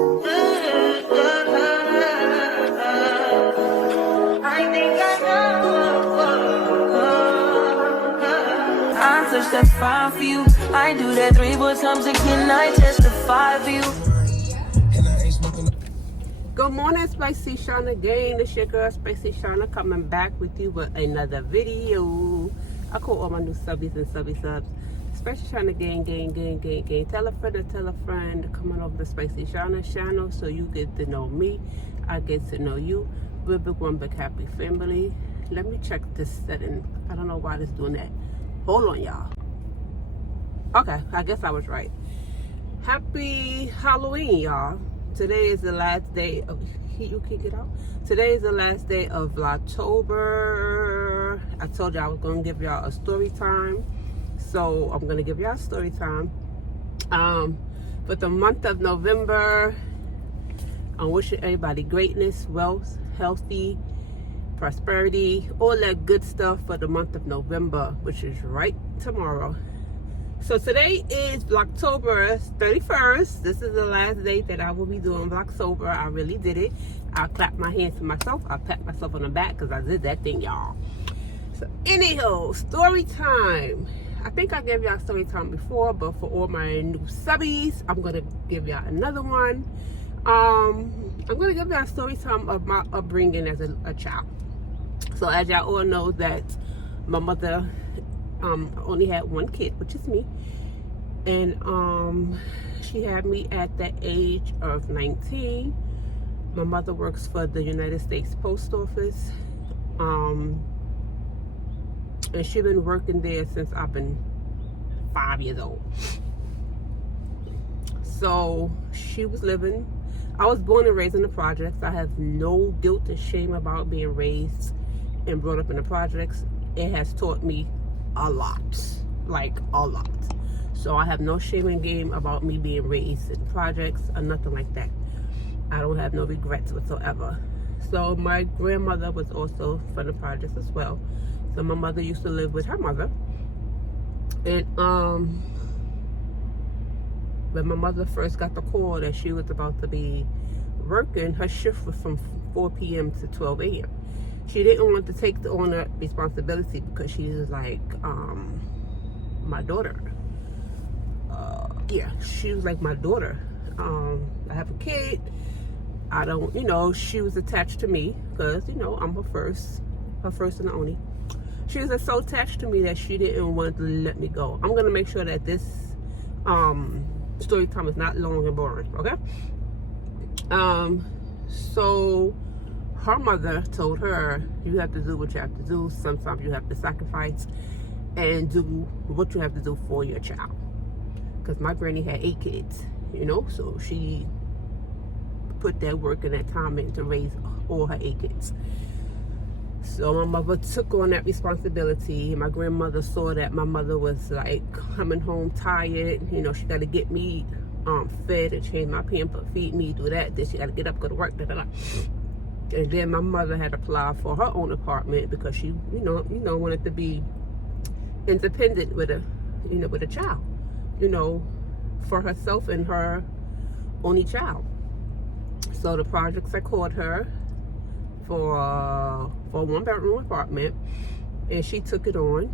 I touch that 5 for you. I do that 3 more times again. I testify for you. Good morning, Spicy Shauna again. It's your girl Spicy Shauna coming back with you with another video. I call all my new subbies and subby subs. Spicy Shauna gang. Tell a friend coming over to Spicy Shauna channel so you get to know me. I get to know you. We're big one big happy family. Let me check this setting. I don't know why it's doing that. Hold on, y'all. Okay, I guess I was right. Happy Halloween, y'all. Today is the last day of, you can get out. Today is the last day of Vlogtober. I told y'all I was going to give y'all a story time. So I'm going to give y'all a story time. For the month of November, I'm wishing everybody greatness, wealth, healthy, prosperity, all that good stuff for the month of November, which is right tomorrow. So today is Vlogtober 31st. This is the last day that I will be doing Vlogtober. I really did it. I clapped my hands to myself. I pat myself on the back because I did that thing, y'all. So anyhow, story time. I think I gave y'all story time before, but for all my new subbies, I'm going to give y'all another one. I'm going to give y'all a story time of my upbringing as a child. So as y'all all know that my mother only had one kid, which is me, and she had me at the age of 19. My mother works for the United States Post Office, and she's been working there since I've been 5 years old. So she was living, I was born and raised in the projects. I have no guilt and shame about being raised and brought up in the projects. It has taught me a lot, like a lot. So I have no shame and game about me being raised in projects or nothing like that. I don't have no regrets whatsoever. So my grandmother was also from the projects as well. So my mother used to live with her mother, and when my mother first got the call that she was about to be working, her shift was from 4 p.m. to 12 a.m. She didn't want to take on the responsibility because she was like, my daughter. Yeah, she was like my daughter. I have a kid. I don't, she was attached to me because, I'm her first and only. She was so attached to me that she didn't want to let me go. I'm going to make sure that this story time is not long and boring, okay? So her mother told her, you have to do what you have to do. Sometimes you have to sacrifice and do what you have to do for your child. Because my granny had 8 kids, so she put that work and that time in to raise all her 8 kids. So my mother took on that responsibility. My grandmother saw that my mother was like coming home tired. She got to get me fed and change my pamper, feed me, do that. Then she got to get up, go to work, And then my mother had applied for her own apartment because she, wanted to be independent with a child, for herself and her only child. So the projects I called her for a 1-bedroom apartment, and she took it on,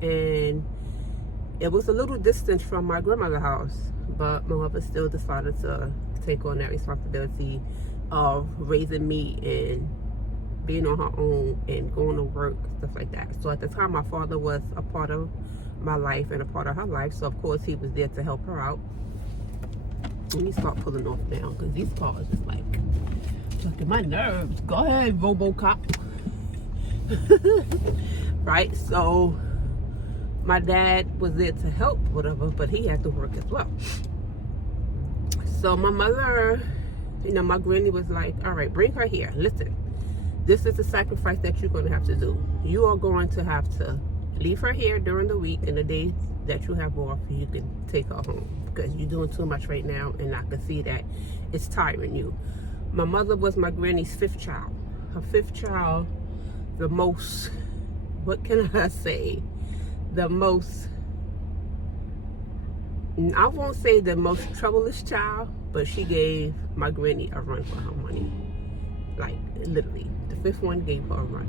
and it was a little distance from my grandmother's house, but my mother still decided to take on that responsibility of raising me and being on her own and going to work, stuff like that. So at the time, my father was a part of my life and a part of her life, so of course he was there to help her out. Let me start pulling off now because these cars is like fucking my nerves. Go ahead, RoboCop. Right, so my dad was there to help, whatever, but he had to work as well. So my mother, my granny was like, all right, bring her here. Listen, this is a sacrifice that you're going to have to do. You are going to have to leave her here during the week, and the days that you have off, you can take her home because you're doing too much right now, and I can see that it's tiring you. My mother was my granny's 5th child. Her 5th child, the most, what can I say? The most, I won't say the most troublous child, but she gave my granny a run for her money. Like, literally. The fifth one gave her a run.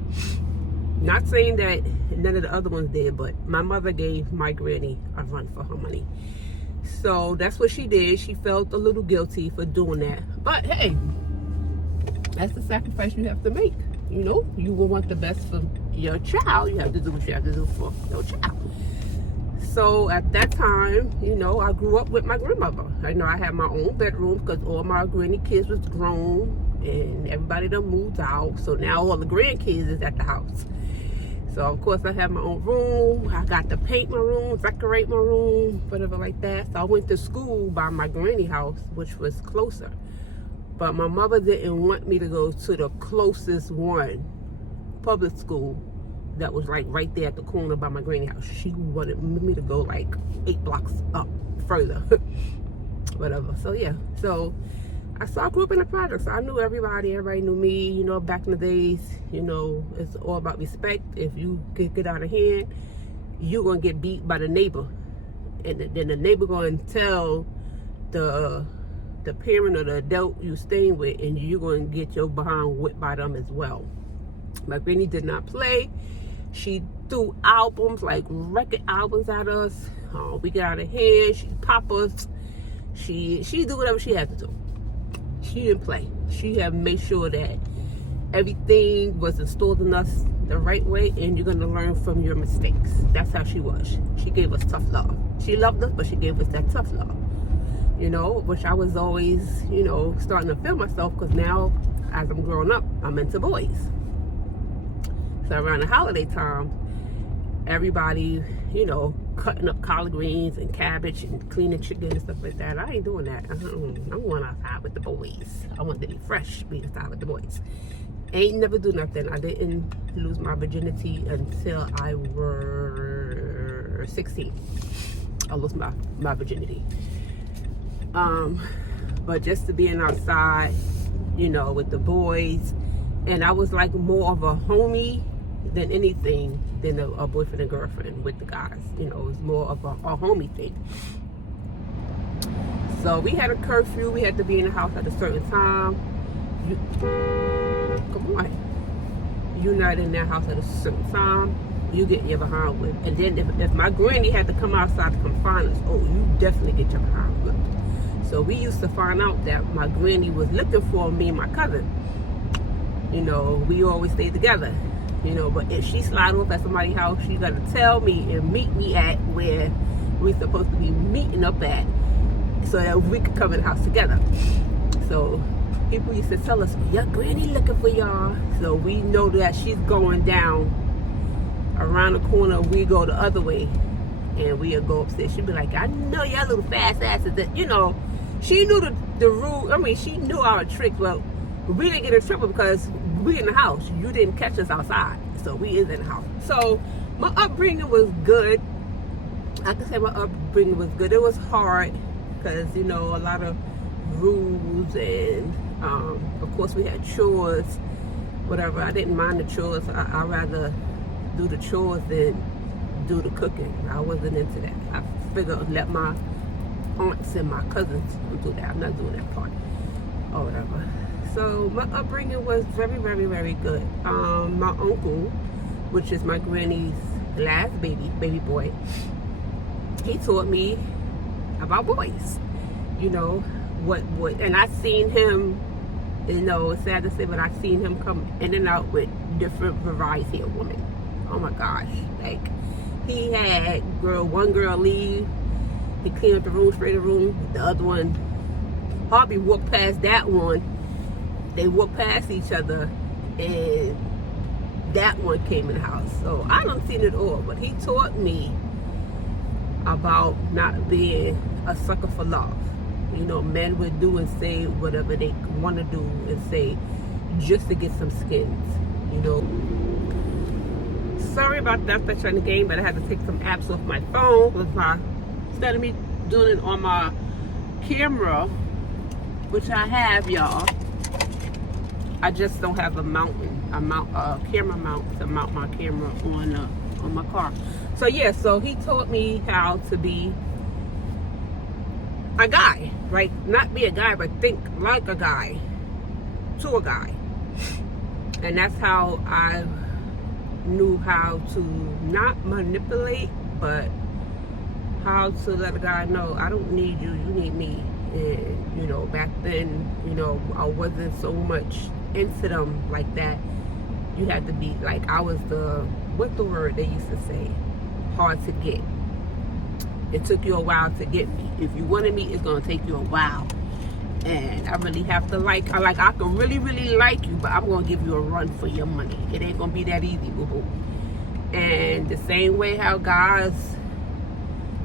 Not saying that none of the other ones did, but my mother gave my granny a run for her money. So that's what she did. She felt a little guilty for doing that. But hey, that's the sacrifice you have to make. You know, you will want the best for your child. You have to do what you have to do for your child. So at that time, you know, I grew up with my grandmother. I know I had my own bedroom because all my granny kids was grown and everybody done moved out. So now all the grandkids is at the house. So of course I have my own room. I got to paint my room, decorate my room, whatever like that. So I went to school by my granny house, which was closer. But my mother didn't want me to go to the closest one, public school, that was like right there at the corner by my granny house. She wanted me to go like 8 blocks up further. Whatever. So yeah. So I grew up in the projects. So I knew everybody. Everybody knew me. You know, back in the days, you know, it's all about respect. If you get out of hand, you're going to get beat by the neighbor. And then the neighbor going to tell the parent or the adult you staying with, and you're going to get your behind whipped by them as well. My granny did not play. She threw albums, like record albums at us. We get out of hand. She pop us. She do whatever she had to do. She didn't play. She had made sure that everything was installed in us the right way, and you're going to learn from your mistakes. That's how she was. She gave us tough love. She loved us, but she gave us that tough love. You know, which I was always, you know, starting to feel myself, because now, as I'm growing up, I'm into boys. So around the holiday time, everybody, you know, cutting up collard greens and cabbage and cleaning chicken and stuff like that. I ain't doing that. I'm going outside with the boys. I want to be fresh, be outside with the boys. Ain't never do nothing. I didn't lose my virginity until I were 16. I lost my virginity. But just to being outside, you know, with the boys, and I was like more of a homie than anything than a boyfriend and girlfriend with the guys. You know, it was more of a homie thing. So we had a curfew. We had to be in the house at a certain time. Come on. You're not in that house at a certain time, you get your behind whipped. And then if my granny had to come outside to come find us, oh, you definitely get your behind whipped. So we used to find out that my granny was looking for me and my cousin. You know, we always stayed together. You know, but if she slide off at somebody's house, she got to tell me and meet me at where we're supposed to be meeting up at, so that we could come in the house together. So people used to tell us, your granny looking for y'all. So we know that she's going down around the corner. We go the other way, and we'll go upstairs. She'd be like, I know y'all little fast asses. That, you know, she knew the rule. I mean, she knew our tricks. Well, we didn't get in trouble because we in the house. You didn't catch us outside. So we is in the house. So my upbringing was good. I can say my upbringing was good. It was hard because, you know, a lot of rules, and of course we had chores, whatever. I didn't mind the chores. I'd rather do the chores than do the cooking. I wasn't into that. I figured let my aunts and my cousins do that. I'm not doing that part or whatever. So my upbringing was very, very, very good. My uncle, which is my granny's last baby boy, he taught me about boys. You know, what, and I seen him, you know, it's sad to say, but I seen him come in and out with different variety of women. Oh my gosh. Like, he had one girl leave, he cleaned up the room, sprayed the room, the other one, Harvey walked past that one, they walked past each other, and that one came in the house. So I done seen it all, but he taught me about not being a sucker for love. You know, men would do and say whatever they want to do and say just to get some skins, you know. Sorry about that in the game, but I had to take some apps off my phone. Instead of me doing it on my camera, which I have, y'all, I just don't have a camera mount to mount my camera on my car. So yeah, so he taught me how to be a guy, right? Not be a guy, but think like a guy to a guy. And that's how I knew how to not manipulate, but how to let a guy know, I don't need you, you need me. And, you know, back then, you know, I wasn't so much into them like that. You had to be, like, I was what's the word they used to say? Hard to get. It took you a while to get me. If you wanted me, it's going to take you a while. And I really have to I can really, really like you, but I'm going to give you a run for your money. It ain't going to be that easy, boo-boo. And the same way how guys,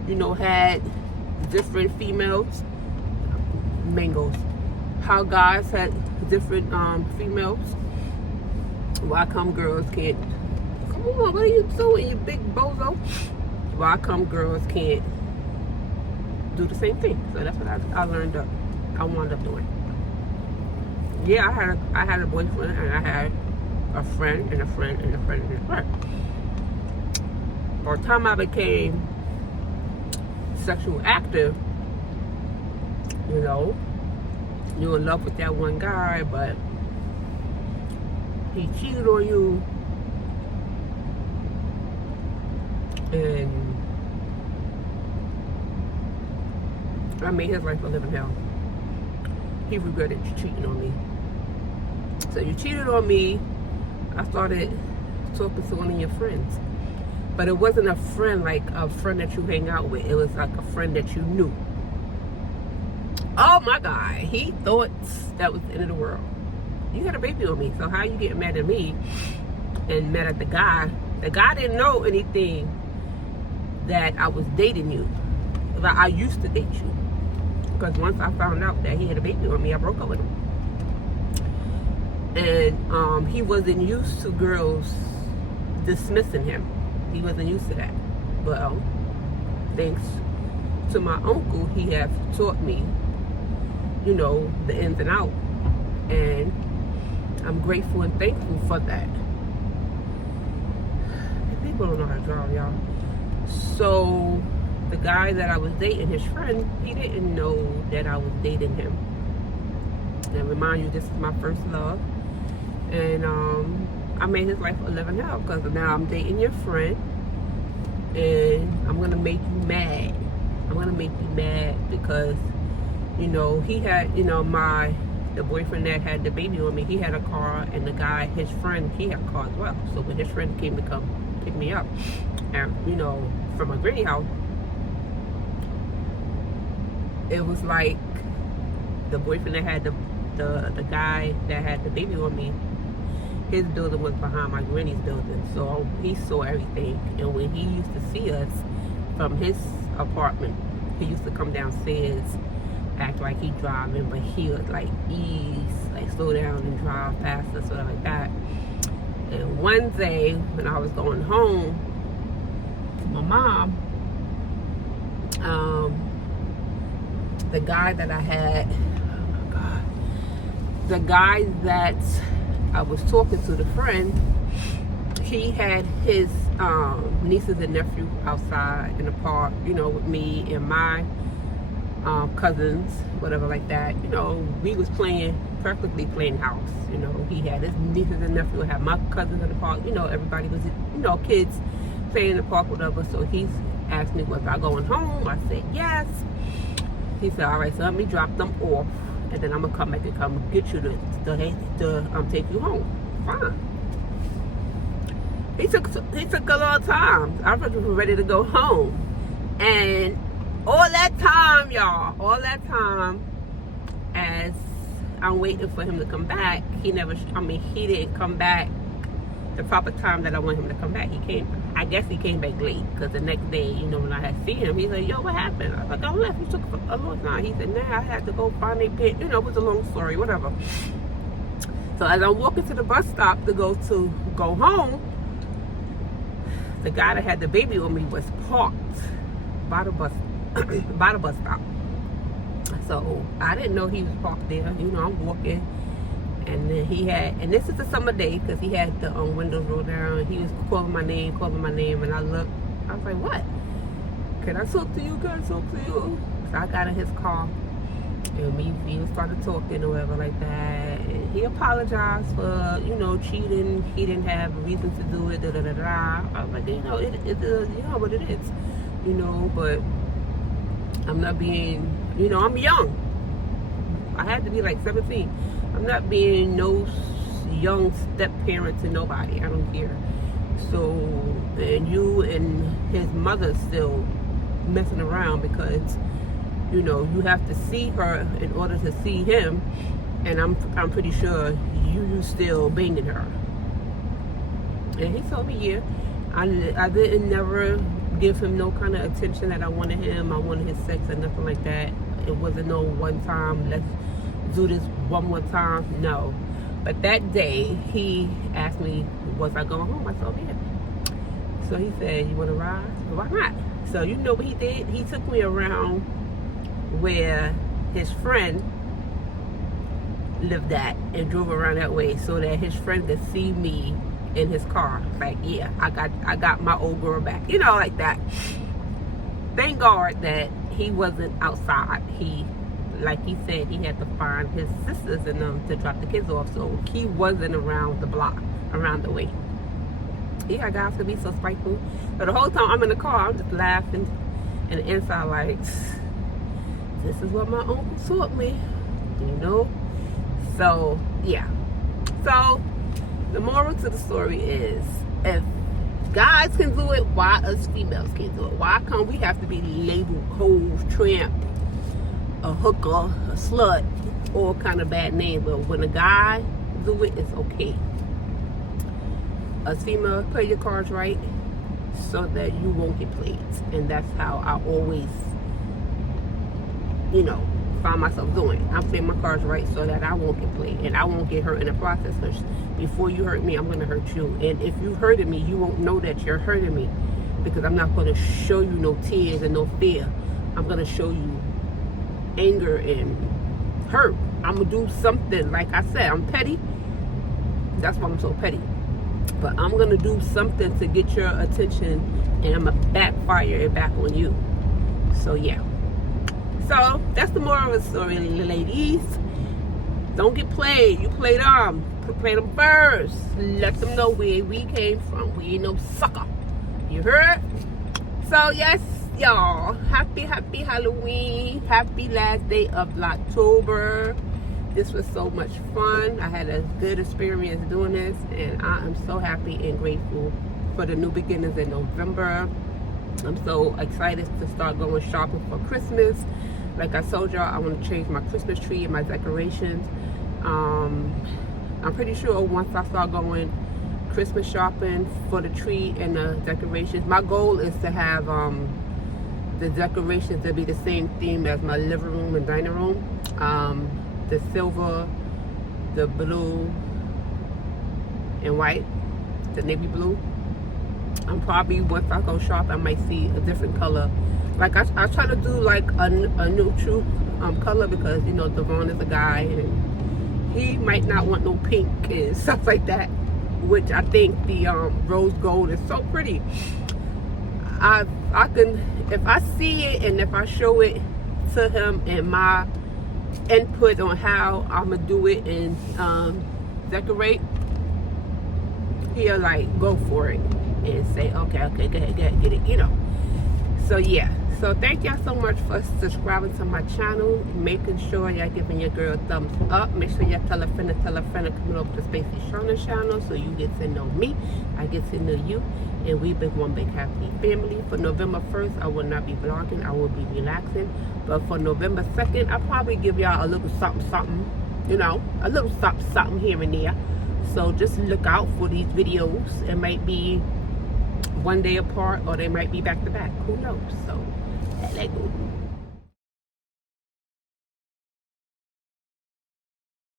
you know, had different females, mangoes, how guys had different females, why come girls can't, come on, what are you doing, you big bozo? Why come girls can't do the same thing? So that's what I learned up. I wound up doing. Yeah, I had a boyfriend, and I had a friend and a friend and a friend and a friend. By the time I became sexual active, you know, you're in love with that one guy, but he cheated on you, and I made his life a living hell. He regretted cheating on me. So you cheated on me. I started talking to one of your friends. But it wasn't a friend like a friend that you hang out with. It was like a friend that you knew. Oh my God. He thought that was the end of the world. You had a baby on me. So how you getting mad at me and mad at the guy? The guy didn't know anything that I was dating you. Like, I used to date you. Because once I found out that he had a baby on me, I broke up with him. And he wasn't used to girls dismissing him. He wasn't used to that. Well, thanks to my uncle, he have taught me, you know, the ins and outs. And I'm grateful and thankful for that. People don't know how to draw, y'all. So the guy that I was dating, his friend, he didn't know that I was dating him. And remind you, this is my first love. And I made his life a living hell, because now I'm dating your friend, and I'm gonna make you mad. I'm gonna make you mad because, you know, he had, you know, the boyfriend that had the baby on me, he had a car, and the guy, his friend, he had a car as well. So when his friend came to come pick me up, and, you know, from my granny house, it was like the boyfriend that had the guy that had the baby on me, his building was behind my granny's building, so he saw everything. And when he used to see us from his apartment, he used to come downstairs, act like he driving, but he would like ease, like slow down and drive past us, or like that. And one day when I was going home to my mom, the guy that I had, oh my God, the guy that I was talking to, the friend, he had his nieces and nephew outside in the park, you know, with me and my cousins, whatever like that. You know, we was perfectly playing house. You know, he had his nieces and nephew, had my cousins in the park. You know, everybody was, you know, kids playing in the park, whatever. So he's asked me, was I going home? I said yes. He said, all right, so let me drop them off, and then I'm gonna come back and come get you to take you home. Fine. He took a long time. I was ready to go home, and all that time, y'all, all that time, as I'm waiting for him to come back, he didn't come back the proper time that I want him to come back. I guess he came back late, because the next day, you know, when I had seen him, he said, yo, what happened? I was like, I left. He took a long time. He said, nah, I had to go find a pit. You know, it was a long story, whatever. So as I'm walking to the bus stop to go home, the guy that had the baby on me was parked by the bus stop. So I didn't know he was parked there. You know, I'm walking, and then and this is a summer day, because he had the windows rolled down, and he was calling my name, and I looked. I was like, what? Can I talk to you? Can I talk to you? So I got in his car, and we started talking or whatever like that. And he apologized for, you know, cheating. He didn't have a reason to do it. Da da da da. I was like, you know, it is, you know what it is, you know. But I'm not being, you know, I'm young. I had to be like 17. I'm not being no young step parent to nobody. I don't care. So, and you and his mother still messing around because, you know, you have to see her in order to see him, and I'm pretty sure you still banging her. And he told me, yeah, I didn't never give him no kind of attention that I wanted him. I wanted his sex or nothing like that. It wasn't no one time, let's do this one more time. No. But that day, he asked me, was I going home? I said, yeah. So he said, you want to ride? Why not? So you know what he did? He took me around where his friend lived at and drove around that way so that his friend could see me in his car. Like, yeah, I got my old girl back. You know, like that. Thank God that he wasn't outside. Like he said, he had to find his sisters and them to drop the kids off, so he wasn't around the block, around the way. Yeah, guys could be so spiteful. But the whole time I'm in the car, I'm just laughing, and the inside like, this is what my uncle taught me, you know. So yeah. So the moral to the story is, if guys can do it, why us females can't do it? Why can't we have to be labeled hoe, tramp, a hooker, a slut, all kind of bad names? But when a guy do it, it's okay. A female, play your cards right so that you won't get played. And that's how I always, you know, find myself doing. I'm playing my cards right so that I won't get played and I won't get hurt in the process. Because before you hurt me, I'm going to hurt you. And if you hurted me, you won't know that you're hurting me, because I'm not going to show you no tears and no fear. I'm going to show you anger and hurt. I'm gonna do something. Like I said, I'm petty. That's why I'm so petty. But I'm gonna do something to get your attention, and I'm gonna backfire it back on you. So yeah. So that's the moral of the story, ladies. Don't get played. You play them. Play them first. Let them know where we came from. We ain't no sucker. You heard? So yes, y'all, happy Halloween, happy last day of Vlogtober. This was so much fun. I had a good experience doing this, and I am so happy and grateful for the new beginnings in November. I'm so excited to start going shopping for Christmas. Like I told y'all, I want to change my Christmas tree and my decorations. I'm pretty sure once I start going Christmas shopping for the tree and the decorations, my goal is to have the decorations to be the same theme as my living room and dining room. The silver, the blue and white, the navy blue. I'm probably, once I go shop, I might see a different color. Like I try to do like a neutral color, because you know Devon is a guy and he might not want no pink and stuff like that, which I think the rose gold is so pretty. I can, if I see it and if I show it to him and my input on how I'm gonna do it and decorate, he'll like go for it and say, okay, go ahead, get it, you know. So yeah, so thank y'all so much for subscribing to my channel, making sure y'all giving your girl a thumbs up. Make sure y'all tell a friend coming over to Spacey Shona channel so you get to know me, I get to know you, and we big one big happy family. For November 1st, I will not be vlogging, I will be relaxing. But for November 2nd, I'll probably give y'all a little something, you know, a little something here and there. So just look out for these videos. It might be one day apart, or they might be back to back. Who knows? So let go.